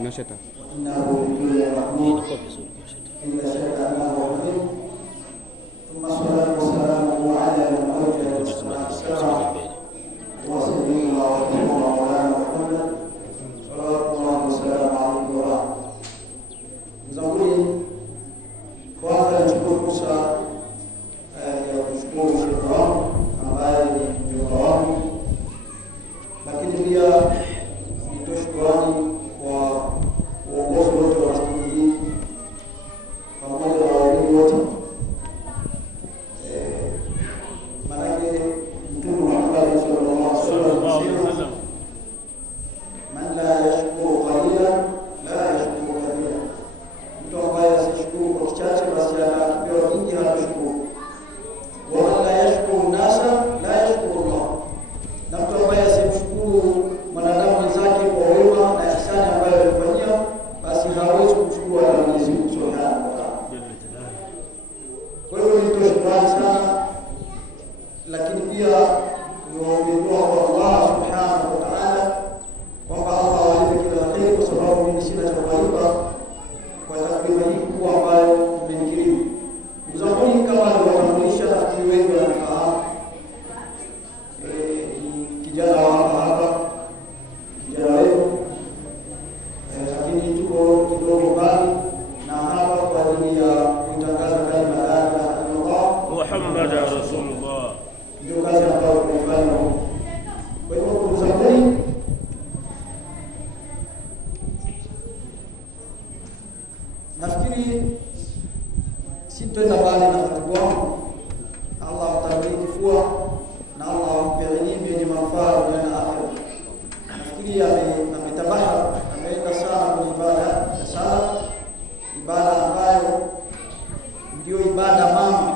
نشطة ثم الصلاة والسلام على من أوجد السلام وسيدنا ورسولنا مولانا محمد صلوات الله وسلامه عليه ورحمه. Mzanguni kwanza nichukue fursa ya kushukuru shehe wangu ambaye ni mjomba wangu, lakini pia nitoe shukrani kwa uongozi wote wa masjidi hii pamoja na walimu wote. Maanake Mtume Muhammad sallallahu alaihi wasallam man la yashkuru qalilan la yashkuru kathira, mtu ambaye asishukuru kwa kichache basi atapewa kingi hatashukuru. Wa man la yashkuru nasa la yashkuru Allah, na mtu ambaye asimshukuru mwanadamu wenzake kwa wema na ihsani ambayo alifanyia basi hawezi kumshukuru hata Mwenyezi Mungu Subhanahu wa Ta'ala. Kwa hiyo nitoe shukrani sana, lakini pia niwaombe dua kwa Allah Subhanahu wa Ta'ala kwamba Allah awalipe kila kheri, kwa sababu mimi sina cha kulipa kwa takrima hii kubwa ambayo mmenikirimu. Mzanguni kama alivyotambulisha, nafikiri wengi wanafahamu, ni kijana wa hapa, kijana wenu, lakini tuko kidogo mbali na hapa kwa ajili ya kutangaza kalima la ilaha illallah Muhammad Rasulullah, ndio kazi ambayo tunafanya. Kwa hiyo mzanguni, nafikiri sitenda mbali na khatibu wangu. Allah amtabarie kifua na Allah ampe elimu yenye manufaa dunia na akhera. Nafikiri ametabaha, ameenda sana kwenye ibada ya sala, ibada ambayo ndio ibada mama,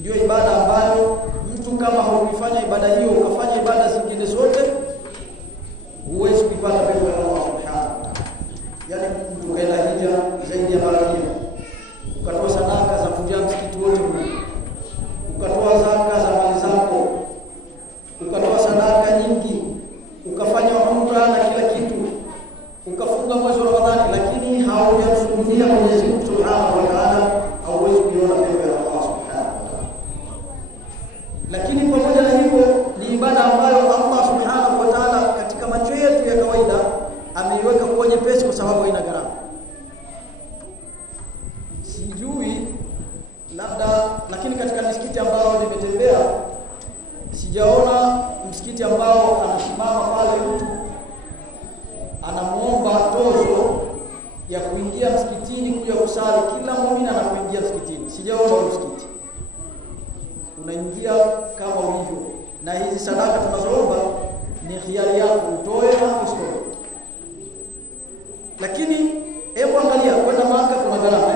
ndio ibada ambayo mtu kama haukifanya ibada hiyo ukafanya ibada zingine zote huwezi kupata pepo ya Allah Subhanahu wa Ta'ala. Yaani mtu kaenda hija zaidi ya mara 100, ukatoa sadaka za kujia msikiti wote huu, ukatoa zaka za mali zako, ukatoa sadaka nyingi, ukafanya umra na kila kitu, ukafunga mwezi wa Ramadhani, lakini haujamsujudia Mwenyezi Mungu Subhanahu wa Ta'ala, hauwezi kuiona pepo ya Allah Subhanahu wa Ta'ala. Lakini pamoja na hivyo ni ibada ambayo Allah Subhanahu wa Ta'ala katika macho yetu ya kawaida ameiweka kuwa nyepesi kwa sababu haina gharama. Sijui labda, lakini katika misikiti ambao nimetembea sijaona msikiti ambao anasimama pale mtu anamuomba tozo ya kuingia msikitini kuja kusali kila muumini anapoingia msikitini. Sijaona msikiti. Unaingia kama ulivyo, na hizi sadaka tunazoomba ni hiari yako, utoe au usitoe. Lakini hebu angalia, kwenda Maka kuna gharama,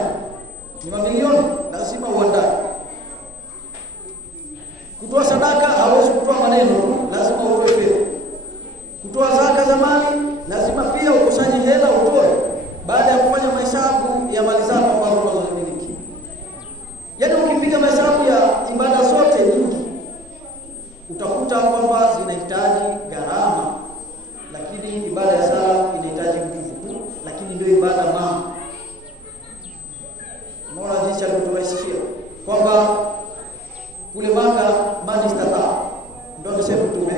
ni mamilioni, lazima uandae. Kutoa sadaka hawezi kutoa maneno tu, lazima utoe fedha. Kutoa zaka za mali lazima pia ukusanye hela utoe, baada ya kufanya mahesabu ya mali zako ambazo unazomiliki. Yaani ukipiga mahesabu ya ibada zote nyingi utakuta kwamba zinahitaji gharama, lakini ibada ya sala inahitaji nguvu tu, lakini ndio ibada mama. Mola jinsi alivyoturahisishia kwamba kule Maka man istata, ndio anasema Mtume,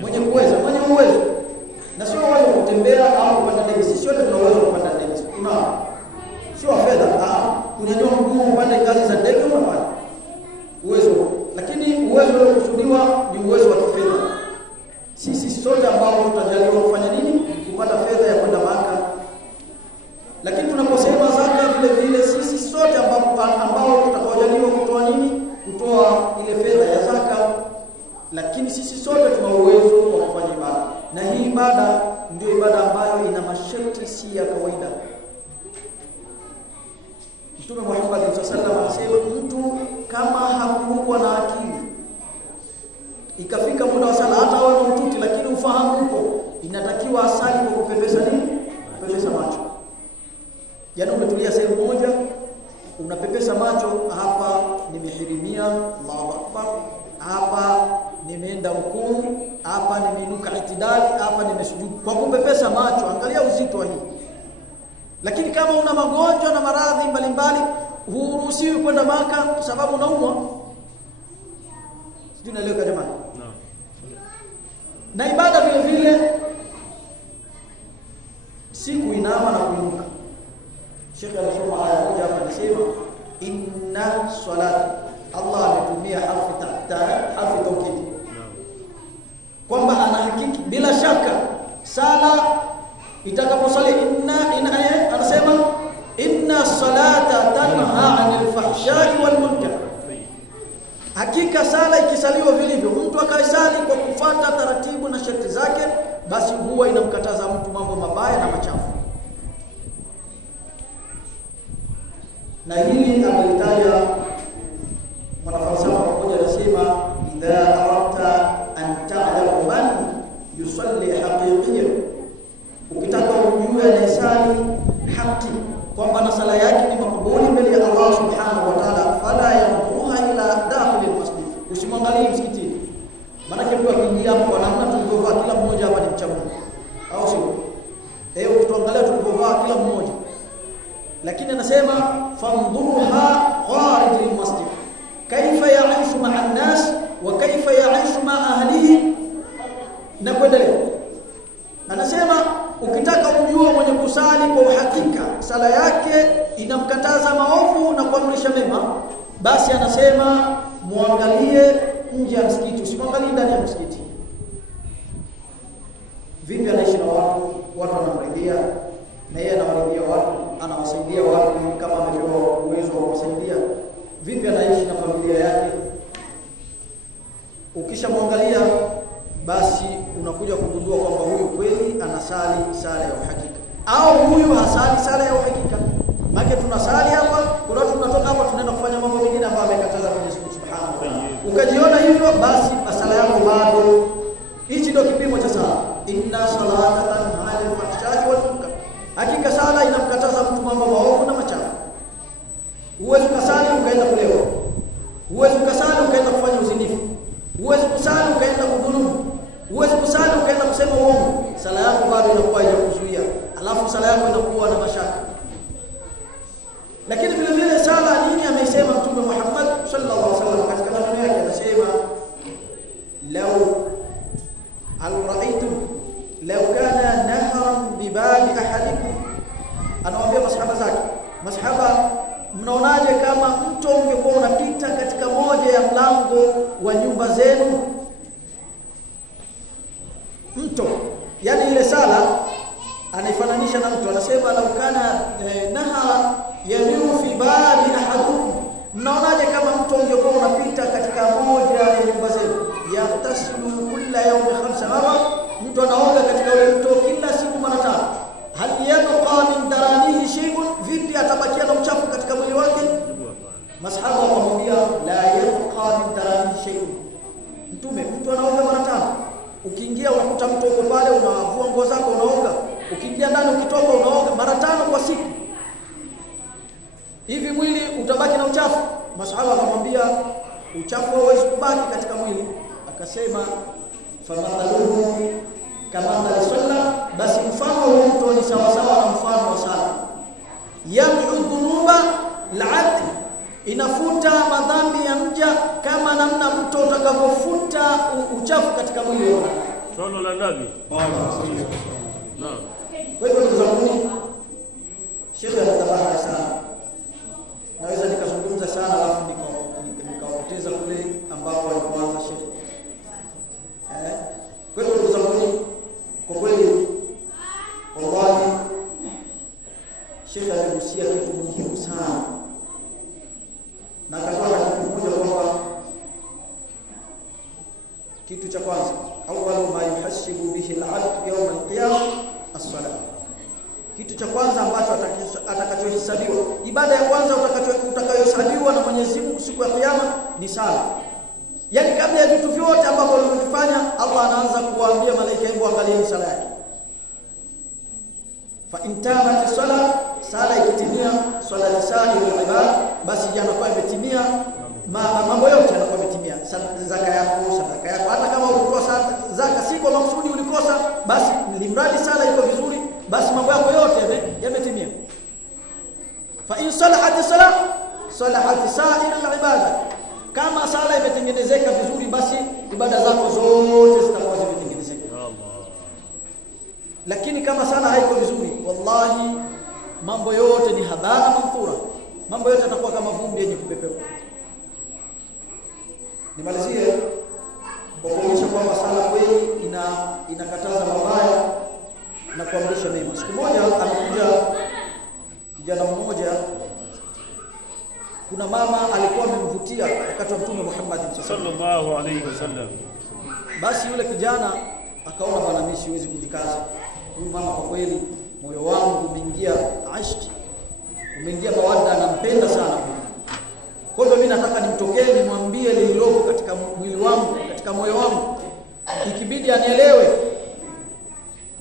mwenye kuweza, mwenye uwezo, na sio wewe kutembea au kupanda ndege. Sisi wote tuna uwezo kupanda ndege, sio fedha, kunyanyua mguu upande ngazi za ndege unapanda uwezo, lakini uwezo ule kusudiwa ni uwezo wa kifedha. Sisi sote ambao tutajaliwa kufanya nini? Kupata fedha ya kwenda Maka. Lakini tunaposema zaka vile vile sisi sote ambao tutakaojaliwa kutoa nini? Kutoa ile fedha ya zaka, lakini sisi sote tuna uwezo wa kufanya ibada. Na hii ibada ndio ibada ambayo ina masharti si ya kawaida. Mtume Muhammad sallallahu alaihi wasallam anasema mtu kama hakuwa na akili ikafika muda wa sala, hata awe mtuti lakini ufahamu uko, inatakiwa asali kwa kupepesa nini? Kupepesa macho. Yaani umetulia sehemu moja unapepesa macho, hapa nimehirimia, Allahu nimeenda rukuu, hapa nimeinuka itidali, hapa nimesujudu, kwa kupepesa macho. Angalia uzito wa hii. Lakini kama una magonjwa na maradhi mbalimbali, huruhusiwi kwenda Maka kwa sababu unaumwa. Sijui naelewa jamani. Na ibada vile vile si kuinama na kuinuka. Sheikh alisoma aya moja hapa, anasema inna salata, Allah ametumia harfi taukid, kwamba anahakiki bila shaka sala itakaposali anasema inna salata tanha 'anil fahsha'i wal munkar. Hakika sala ikisaliwa vilivyo, mtu akaisali kwa kufuata taratibu na sharti zake, basi huwa inamkataza mtu mambo mabaya na machafu. Na hili amelitaja mwanafalsafa mmoja, anasema idha aradta an ta'lamu man yusalli haqiqiyyan, ukitaka ujue anayesali haki kwamba na sala yake ni makbuli mbele ya Allah subhanahu wa ta'ala, fala yanquha ila dakhil almasjid, usimwangalie msikitini. Maana mtu akiingia hapo, namna tulivyovaa kila mmoja hapa ni mcha Mungu, au sio? Ukituangalia tulivyovaa kila mmoja, lakini anasema fandhuruha kharij almasjid, kaifa ya'ishu ma'a an-nas wa kaifa ya'ishu ma'a ahlihi, na kuendelea. Anasema ukitaka ujue mwenye kusali kwa uhakika sala yake inamkataza maovu na kuamrisha mema, basi anasema muangalie nje ya msikiti, usimwangalie ndani ya msikiti. Vipi anaishi na watu wanamridhia, na yeye anawaridhia watu, anawasaidia watu kama amepewa uwezo wa kuwasaidia. Vipi anaishi na familia yake? Ukishamwangalia, basi unakuja kugundua kwamba huyu kweli anasali sala ya uhakika, au huyu hasali sala ya uhakika. Maana tunasali hapa, kuna watu tunatoka hapa tunaenda kufanya mambo mengine ambayo amekataza Mwenyezi Mungu Subhanahu wa Ta'ala. Ukajiona hivyo, basi sala yako bado. Hichi ndio kipimo cha sala. Inna salata tanha 'anil fahsha'i wal munkar. Hakika sala inamkataza mtu mambo maovu na machafu. Uweze kusali ukaenda kulewa, uweze kusali ukaenda kufanya uzinifu, uweze kusali ukaenda kudhulumu, uweze kusali ukaenda kusema uongo. Sala yako bado inakuwa haijakuzuia, alafu sala yako inakuwa na mashaka. Lakini vile vile sala nini ameisema Mtume Muhammad sallallahu alaihi wasallam katika maneno yake, anasema law al-ra'aytum law kana nahran bi babi ahadikum, anawaambia masahaba zake, masahaba, mnaonaje kama mto ungekuwa unapita katika moja ya mlango wa nyumba zenu? Mto, yani ile sala anaifananisha na mto. Anasema law kana nahara yamiu fi babi ahadukum, mnaonaje kama mto ungekuwa unapita katika moja ya nyumba zenu? Yaghtasilu kulla yawm 5 marra, mtu anaoga katika ule mto kila siku mara 5. Hal yabqa min daranihi shay'un, vipi atabakia na uchafu katika mwili wake? Masahaba wakamwambia la yabqa min daranihi shay'un. Mtume, mtu anaoga mara 5. Ukiingia unakuta mtu uko pale, unavua nguo zako unaoga, ukiingia ndani ukitoka unaoga mara 5 kwa siku. Hivi mwili utabaki na uchafu? Masahaba wakamwambia uchafu hauwezi kubaki katika mwili. Akasema famathaluhu kama sala, basi mfano wa mtu ni sawa sawa na mfano wa sala. Yamhu dhunuba al-'abd, inafuta madhambi ya mja kama namna mto utakavyofuta uchafu katika mwili wake. Swala la Nabii. Naam. Kwa hivyo ndugu zangu, Sheikh anatabaha sana. Naweza nikazungumza sana alafu nikapoteza kule ambapo alipoanza Sheikh. Kwa hivyo ndugu zangu, kwa kweli wallahi Sheikh aligusia kitu muhimu sana, na akatoa hadithi moja kwamba kitu cha kwanza, awwalu ma yuhasibu bihi al-'abd yawm al-qiyamah as-salah. Kitu cha kwanza ambacho atakachohesabiwa, ibada ya kwanza utakayohesabiwa na Mwenyezi Mungu siku ya kiyama ni sala. Yaani kabla ya vitu vyote ambavyo ulivyofanya, Allah anaanza kuwaambia malaika, hebu angalia sala yake. Fa intamat as-sala, sala ikitimia, salati sa'il ibad, basi yanakuwa imetimia mambo yote, yanakuwa imetimia. Zaka yako, sadaka yako, hata kama ibada zako zote zitakuwa zimetengenezeka. Lakini kama sala haiko vizuri, wallahi mambo yote ni habara manthura, mambo yote yatakuwa kama vumbi yenye kupeperuka. Nimalizie kwa kuonyesha kwamba sala kweli inakataza mabaya na kuamrisha mema. Siku moja anakuja kijana mmoja, kuna mama alikuwa amemvutia wakati wa Mtume Muhammad sallallahu alaihi wasallam. Basi yule kijana akaona, bwana mimi siwezi kujikaza. Huyu mama kwa kweli moyo wangu umeingia ashki, umeingia mawadda, nampenda sana. Kwa hivyo mimi nataka nimtokee nimwambie lililoko katika mwili wangu, katika moyo wangu, ikibidi anielewe.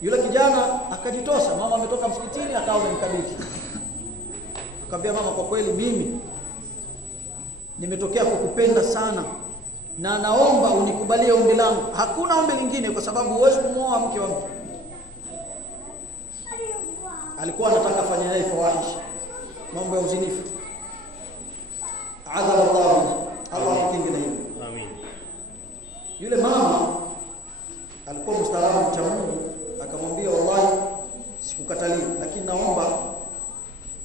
Yule kijana akajitosa, mama ametoka msikitini akawa amemkabidhi. Akamwambia, mama kwa kweli mimi nimetokea kukupenda sana na naomba unikubalie ombi langu. Hakuna ombi lingine kwa sababu huwezi kumwoa mke wa mtu. Alikuwa anataka afanye naye fawahish, mambo ya uzinifu. Adhara Allah akinge na hilo. Amin. Yule mama alikuwa mstaarabu cha Mungu, akamwambia, wallahi sikukatalii, lakini naomba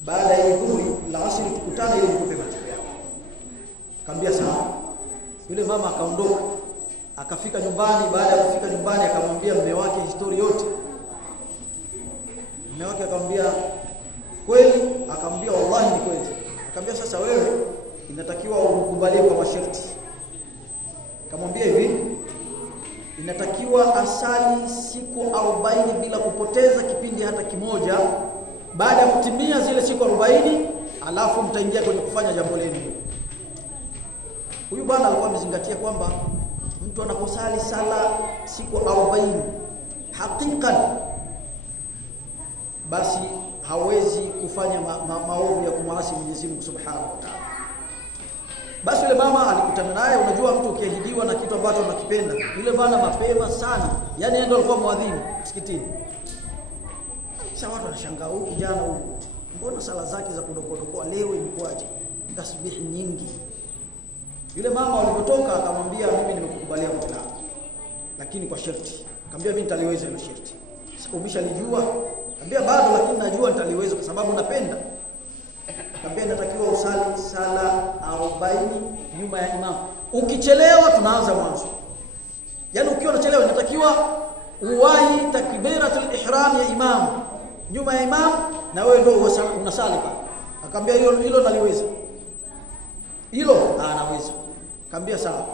baada ya dhuhuri la asri tukutane ili nikupe majibu yako. Akamwambia sawa. Yule mama akaondoka, akafika nyumbani. Baada ya kufika nyumbani akamwambia mume wake historia yote. Mume wake akamwambia kweli? Akamwambia wallahi ni kweli. Akamwambia sasa wewe inatakiwa ukubalie kwa masharti. Akamwambia hivi, inatakiwa asali siku 40 bila kupoteza kipindi hata kimoja. Baada ya kutimia zile siku 40, alafu mtaingia kwenye kufanya jambo lenu. Huyu bwana alikuwa amezingatia kwamba mtu anaposali sala siku 40 hakikan, basi hawezi kufanya maovu ya kumwasi Mwenyezi Mungu Subhanahu wa Ta'ala. Basi yule mama alikutana naye. Unajua mtu ukiahidiwa na kitu ambacho unakipenda, yule bwana mapema sana, yani yeye ndo alikuwa muadhini msikitini. Sasa watu wanashangaa, huyu kijana huyu mbona sala zake za kudokodokoa leo imekwaje? Tasbihi nyingi. Yule mama alipotoka akamwambia, mimi nimekukubalia ombi lako, lakini kwa sharti. Akamwambia, mimi nitaliweza hilo sharti. Umeshalijua? Akamwambia bado, lakini najua nitaliweza kwa sababu napenda. Akamwambia, natakiwa usali sala 40 nyuma ya imam. Ukichelewa tunaanza mwanzo. Yaani ukiwa unachelewa inatakiwa uwahi takbiratul ihram ya imam nyuma ya imam, na wewe ndio unasali pale. Akamwambia hilo naliweza. Hilo anaweza. Akamwambia sawa.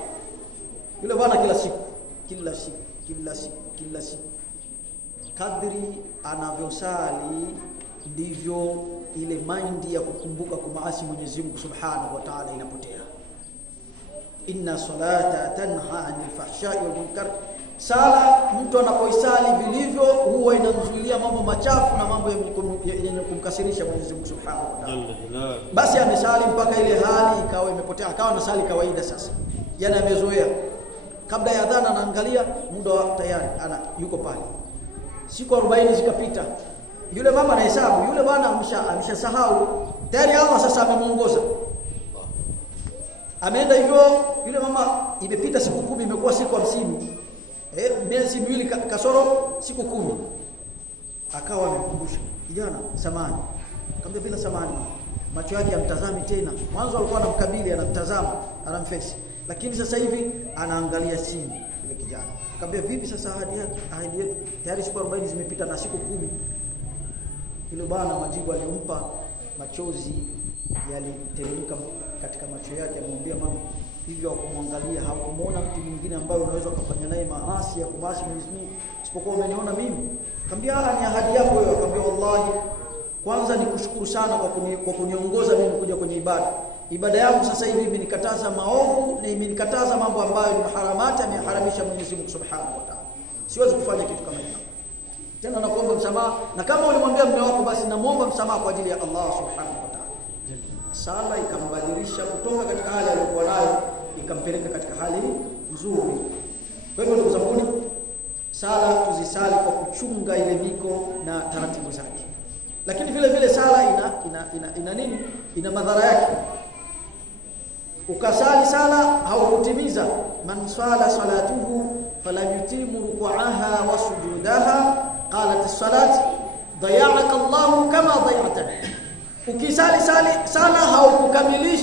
Yule bwana kila siku kadri anavyosali ndivyo ile mind ya kukumbuka kumaasi Mwenyezi Mungu Subhanahu wa Ta'ala inapotea. Inna salata tanha 'anil fahsha'i wal munkar. Sala mtu anapoisali vilivyo huwa inamzuilia mambo machafu na mambo yenye kumkasirisha Mwenyezi Mungu Subhanahu wa Ta'ala. Basi amesali mpaka ile hali ikawa imepotea, akawa anasali kawaida sasa. Yana amezoea. Kabla ya adhana anaangalia muda tayari yuko pale. Siku 40 zikapita. Yule mama anahesabu, yule bwana ameshasahau. Tayari Allah sasa amemuongoza. Ameenda hivyo, yule mama imepita siku 10, imekuwa siku 50. Miezi miwili kasoro siku 10. Akawa amemkumbusha, kijana samani. Akamwambia bila samani. Macho yake yamtazami tena. Mwanzo alikuwa anamkabili, anamtazama, anamfesi. Lakini sasa hivi anaangalia chini yule kijana. Akamwambia vipi sasa ahadi yetu? Tayari siku 40 zimepita na siku 10. Yule bwana majibu aliyompa, machozi yaliteremka katika macho yake. Amwambia mama, hivyo hakumwangalia, hakumuona mtu mwingine ambaye unaweza kufanya naye maasi ya kumasi Mwenyezi Mungu isipokuwa umeniona mimi? Akamwambia ni ahadi yako wewe. Akamwambia wallahi, kwanza nikushukuru sana kwa kuniongoza mimi kuja kwenye ibada yangu. Sasa hivi imenikataza maovu na imenikataza mambo ambayo ni haramati, ameharamisha Mwenyezi Mungu Subhanahu wa Ta'ala. Siwezi kufanya kitu kama hicho. Tena nakuomba msamaha, na kama ulimwambia mume wako basi namuomba msamaha kwa ajili ya Allah Subhanahu wa Ta'ala. Sala ikambadilisha kutoka katika hali aliyokuwa nayo ikampeleka katika hali nzuri. Kwa hivyo ndugu zangu, sala tuzisali kwa kuchunga ile miko na taratibu zake. Lakini vile vile sala ina nini? Ina madhara yake. ukasali sala haukutimiza, man sala salatuhu falam yutimu ruku'aha wa sujudaha qalat as-salat daya'aka Allah kama day'ata. Ukisali sala haukukamilisha